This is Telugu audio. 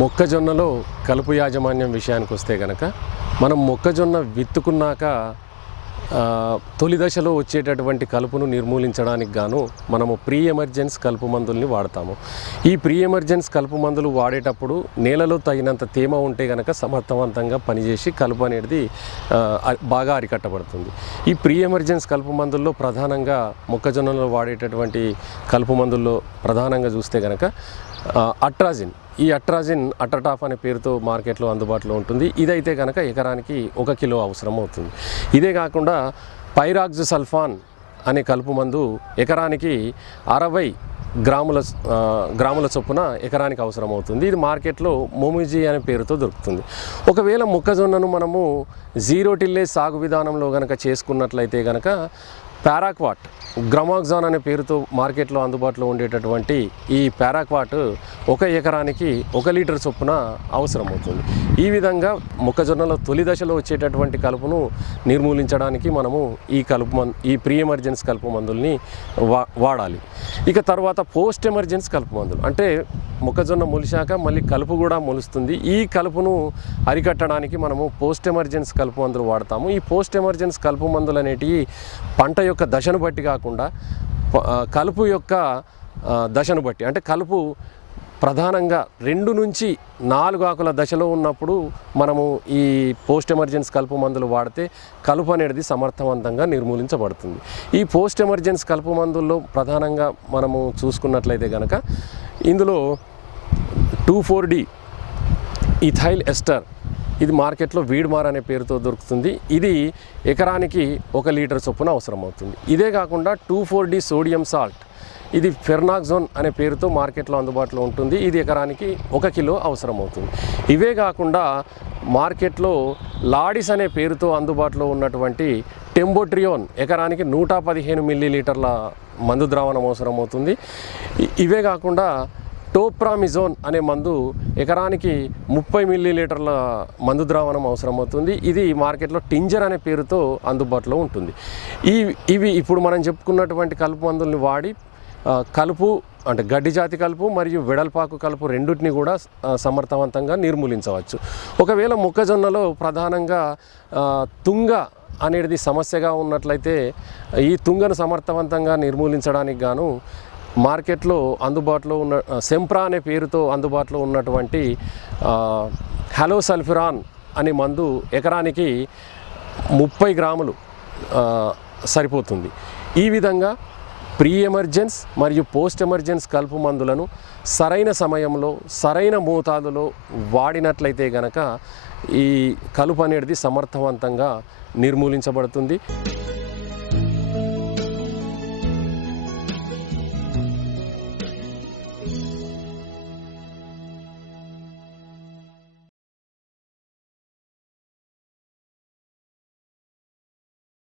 మొక్కజొన్నలో కలుపు యాజమాన్యం విషయానికి వస్తే కనుక మనం మొక్కజొన్న విత్తుకున్నాక తొలి దశలో వచ్చేటటువంటి కలుపును నిర్మూలించడానికి గాను మనము ప్రీ ఎమర్జెన్స్ కలుపు మందుల్ని వాడతాము. ఈ ప్రీ ఎమర్జెన్స్ కలుపు మందులు వాడేటప్పుడు నేలలో తగినంత తేమ ఉంటే కనుక సమర్థవంతంగా పనిచేసి కలుపు అనేది బాగా అరికట్టబడుతుంది. ఈ ప్రీ ఎమర్జెన్స్ కలుపు మందుల్లో ప్రధానంగా మొక్కజొన్నలో వాడేటటువంటి కలుపు మందుల్లో ప్రధానంగా చూస్తే కనుక అట్రాజిన్ ఈ అట్రాజిన్ అట్రటాఫ్ అనే పేరుతో మార్కెట్లో అందుబాటులో ఉంటుంది. ఇదైతే కనుక ఎకరానికి ఒక కిలో అవసరం అవుతుంది. ఇదే కాకుండా పైరాక్స్ సల్ఫాన్ అనే కలుపు మందు ఎకరానికి అరవై గ్రాముల గ్రాముల చొప్పున ఎకరానికి అవసరం అవుతుంది. ఇది మార్కెట్లో మోమిజీ అనే పేరుతో దొరుకుతుంది. ఒకవేళ మొక్కజొన్నను మనము జీరో టిల్లే సాగు విధానంలో కనుక చేసుకున్నట్లయితే కనుక పారాక్వాట్ గ్రమాక్జాన్ అనే పేరుతో మార్కెట్లో అందుబాటులో ఉండేటటువంటి ఈ పారాక్వాట్ ఒక ఎకరానికి ఒక లీటర్ చొప్పున అవసరమవుతుంది. ఈ విధంగా మొక్కజొన్నలో తొలి దశలో వచ్చేటటువంటి కలుపును నిర్మూలించడానికి మనము ఈ కలుపు మందు ఈ ప్రీ ఎమర్జెన్స్ కలుపు మందుల్ని వా వాడాలి. ఇక తర్వాత పోస్ట్ ఎమర్జెన్స్ కలుపు మందులు. అంటే మొక్కజొన్న మొలిశాక మళ్ళీ కలుపు కూడా మొలుస్తుంది. ఈ కలుపును అరికట్టడానికి మనము పోస్ట్ ఎమర్జెన్స్ కలుపు మందులు వాడతాము. ఈ పోస్ట్ ఎమర్జెన్స్ కలుపు మందులు అనేటివి పంట యొక్క దశను బట్టి కాకుండా కాకుండా కలుపు యొక్క దశను బట్టి అంటే కలుపు ప్రధానంగా రెండు నుంచి నాలుగు ఆకుల దశలో ఉన్నప్పుడు మనము ఈ పోస్ట్ ఎమర్జెన్స్ కలుపు మందులు వాడితే కలుపు అనేది సమర్థవంతంగా నిర్మూలించబడుతుంది. ఈ పోస్ట్ ఎమర్జెన్స్ కలుపు మందుల్లో ప్రధానంగా మనము చూసుకున్నట్లయితే కనుక ఇందులో two four D ethyl ester ఇది మార్కెట్లో వీడ్మార్ అనే పేరుతో దొరుకుతుంది. ఇది ఎకరానికి ఒక లీటర్ చొప్పున అవసరం అవుతుంది ఇదే కాకుండా two four D sodium salt ఇది ఫెర్నాక్జోన్ అనే పేరుతో మార్కెట్లో అందుబాటులో ఉంటుంది. ఇది ఎకరానికి ఒక కిలో అవసరం అవుతుంది ఇవే కాకుండా మార్కెట్లో లాడిస్ అనే పేరుతో అందుబాటులో ఉన్నటువంటి టెంబోట్రియోన్ ఎకరానికి నూట పదిహేను మిల్లీ లీటర్ల మందు ద్రావణం అవసరం అవుతుంది ఇవే కాకుండా టోప్రామిజోన్ అనే మందు ఎకరానికి ముప్పై మిల్లీ లీటర్ల మందు ద్రావణం అవసరమవుతుంది. ఇది మార్కెట్లో టింజర్ అనే పేరుతో అందుబాటులో ఉంటుంది. ఈ ఇవి ఇప్పుడు మనం చెప్పుకున్నటువంటి కలుపు మందుల్ని వాడి కలుపు అంటే గడ్డి జాతి కలుపు మరియు వెడల్పాకు కలుపు రెండింటిని కూడా సమర్థవంతంగా నిర్మూలించవచ్చు. ఒకవేళ మొక్కజొన్నలో ప్రధానంగా తుంగ అనేది సమస్యగా ఉన్నట్లయితే ఈ తుంగను సమర్థవంతంగా నిర్మూలించడానికి గాను మార్కెట్లో అందుబాటులో ఉన్న సెంప్రా అనే పేరుతో అందుబాటులో ఉన్నటువంటి హలో సల్ఫిరాన్ అనే మందు ఎకరానికి ముప్పై గ్రాములు సరిపోతుంది. ఈ విధంగా ప్రీ ఎమర్జెన్స్ మరియు పోస్ట్ ఎమర్జెన్స్ కలుపు మందులను సరైన సమయంలో సరైన మోతాదులో వాడినట్లయితే గనక ఈ కలుపు అనేది సమర్థవంతంగా నిర్మూలించబడుతుంది.